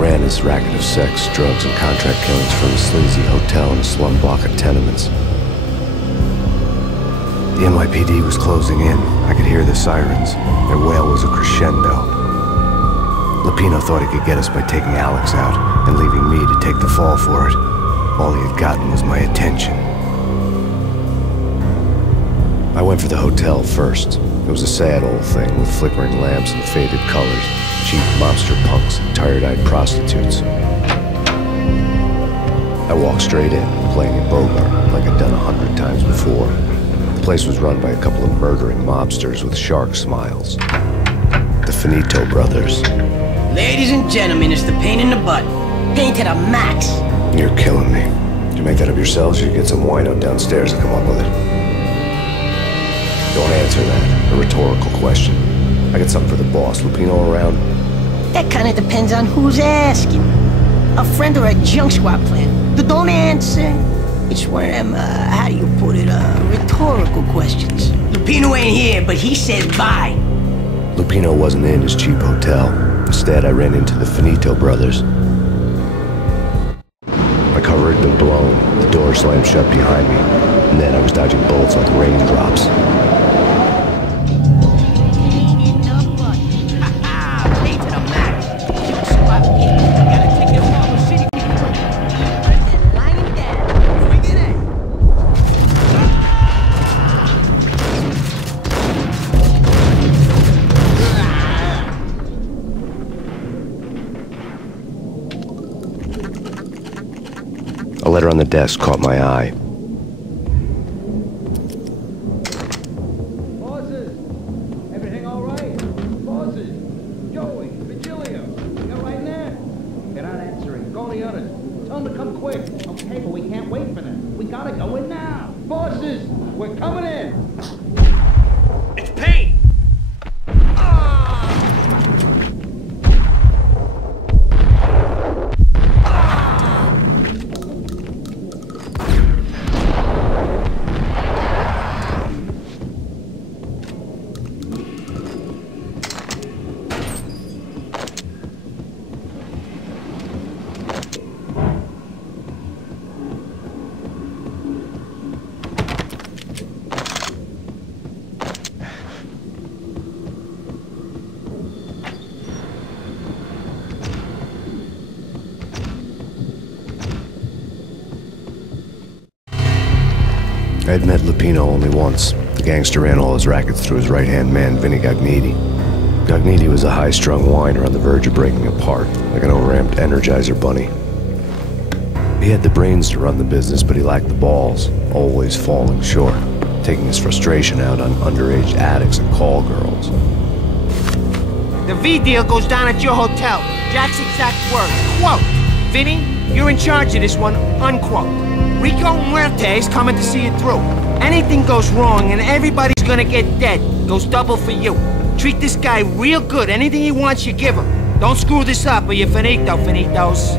ran his racket of sex, drugs, and contract killings from a sleazy hotel in a slum block of tenements. The NYPD was closing in. I could hear the sirens. Their wail was a crescendo. Lupino thought he could get us by taking Alex out and leaving me to take the fall for it. All he had gotten was my attention. I went for the hotel first. It was a sad old thing with flickering lamps and faded colors, cheap mobster punks and tired-eyed prostitutes. I walked straight in, playing it Bogart like I'd done 100 times before. The place was run by a couple of murdering mobsters with shark smiles. The Finito brothers. Ladies and gentlemen, it's the Payne in the butt. Payne to the max. You're killing me. Did you make that up yourselves, or did you get some wino downstairs to come up with it? Don't answer that. A rhetorical question. I got something for the boss. Lupino around? That kind of depends on who's asking. A friend or a junk squad plan. Don't answer. It's one of them, how do you put it, rhetorical questions. Lupino ain't here, but he said bye. Lupino wasn't in his cheap hotel. Instead, I ran into the Finito brothers. My cover had been blown, the door slammed shut behind me, and then I was dodging bullets like raindrops. A letter on the desk caught my eye. Bosses! Everything all right? Bosses! Joey, Virgilio, you all right in there? They're not answering. Call the others. Tell them to come quick. Okay, but we can't wait for them. We gotta go in now. Bosses! We're coming in! It's Payne! I had met Lupino only once. The gangster ran all his rackets through his right-hand man, Vinny Gagniti. Gagniti was a high-strung whiner on the verge of breaking apart, like an overamped Energizer bunny. He had the brains to run the business, but he lacked the balls, always falling short, taking his frustration out on underage addicts and call girls. The V deal goes down at your hotel. Jack's exact words. Quote, Vinny, you're in charge of this one, unquote. Rico Muerte's coming to see it through. Anything goes wrong and everybody's gonna get dead. Goes double for you. Treat this guy real good. Anything he wants, you give him. Don't screw this up or you're finito, finitos.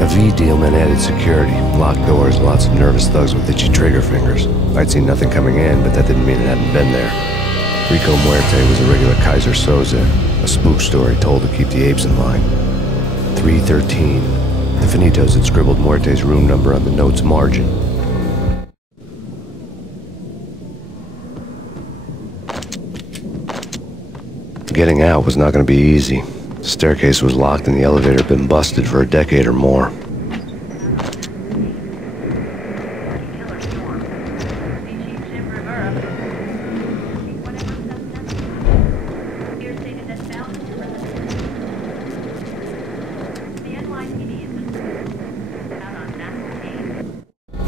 A V deal meant added security, locked doors, lots of nervous thugs with itchy trigger fingers. I'd seen nothing coming in, but that didn't mean it hadn't been there. Rico Muerte was a regular Kaiser Soze, a spook story told to keep the apes in line. 313. The Finitos had scribbled Muerte's room number on the note's margin. Getting out was not going to be easy. The staircase was locked and the elevator had been busted for a decade or more.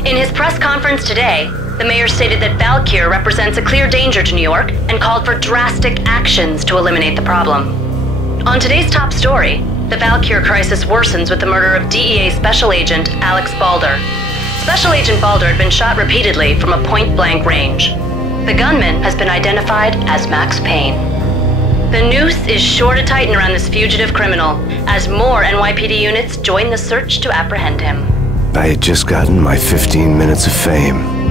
In his press conference today, the mayor stated that Valkyr represents a clear danger to New York and called for drastic actions to eliminate the problem. On today's top story, the Valkyr crisis worsens with the murder of DEA Special Agent Alex Balder. Special Agent Balder had been shot repeatedly from a point-blank range. The gunman has been identified as Max Payne. The noose is sure to tighten around this fugitive criminal as more NYPD units join the search to apprehend him. I had just gotten my 15 minutes of fame.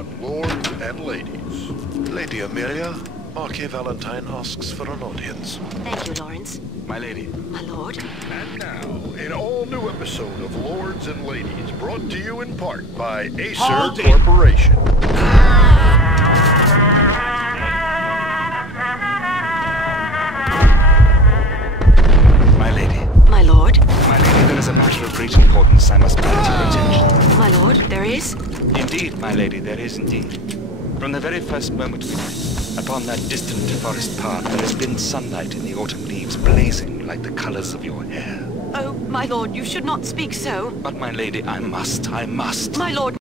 on, lords and ladies. Lady Amelia, Marquis Valentine asks for an audience. Thank you, Lawrence. My lady. My lord. And now, an all-new episode of Lords and Ladies, brought to you in part by Acer Hold it. Corporation. My lady. My lord. My lady, there is a matter of great importance I must bring to your attention. My lord, there is? Indeed, my lady, there is indeed. From the very first moment we met, upon that distant forest path, there has been sunlight in the autumn leaves blazing like the colors of your hair. Oh, my lord, you should not speak so. But, my lady, I must. My lord,